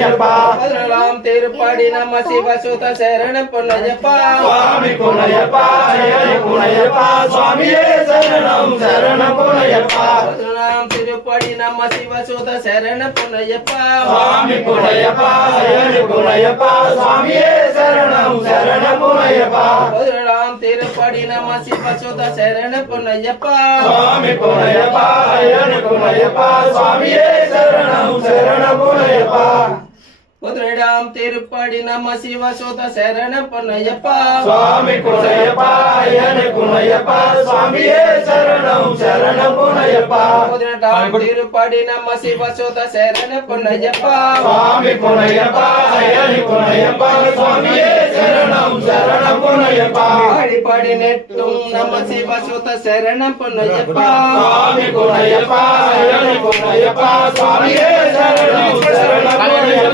பதினெல்லாம் திருப்படி நம்ம சிவசுத சரண பொன்னையப்பா சுவாமி பொன்னையப்பா பொன்னையப்பா சுவாமியே சரணம் சரணம் பொன்னையப்பா பதினெல்லாம் திருப்படி நம்ம சிவசுத சரண பொன்னையப்பா சுவாமி பொன்னையப்பா பொன்னையப்பா சுவாமியே சரணம் சரணம் பொன்னையப்பா பதினெல்லாம் திருப்படி நம்ம சிவசுத சரண பொன்னையப்பா சுவாமி பொன்னையப்பா பொன்னையப்பா சுவாமியே சரணம் சரணம் பொன்னையப்பா பதினெடாம் திருப்படி நம்ம சிவசுத சரண பொன்னையப்பா சுவாமி பொன்னையப்பா பொன்னையப்பா சுவாமியே சரணம் சரணம் பொன்னையப்பா பதினெட்டாம் திருப்படி நம்ம சிவசுத சரண பொன்னையப்பா சுவாமி பொன்னையப்பா பொன்னையப்பா சுவாமியே சரணம் சரணம் பொன்னையப்பா அடிப்படி நெட்டும் நம்ம சிவசுத சரண பொன்னையப்பா சுவாமி பொன்னையப்பா பொன்னையப்பா சுவாமியே சரணம் சரணம் பொன்னையப்பா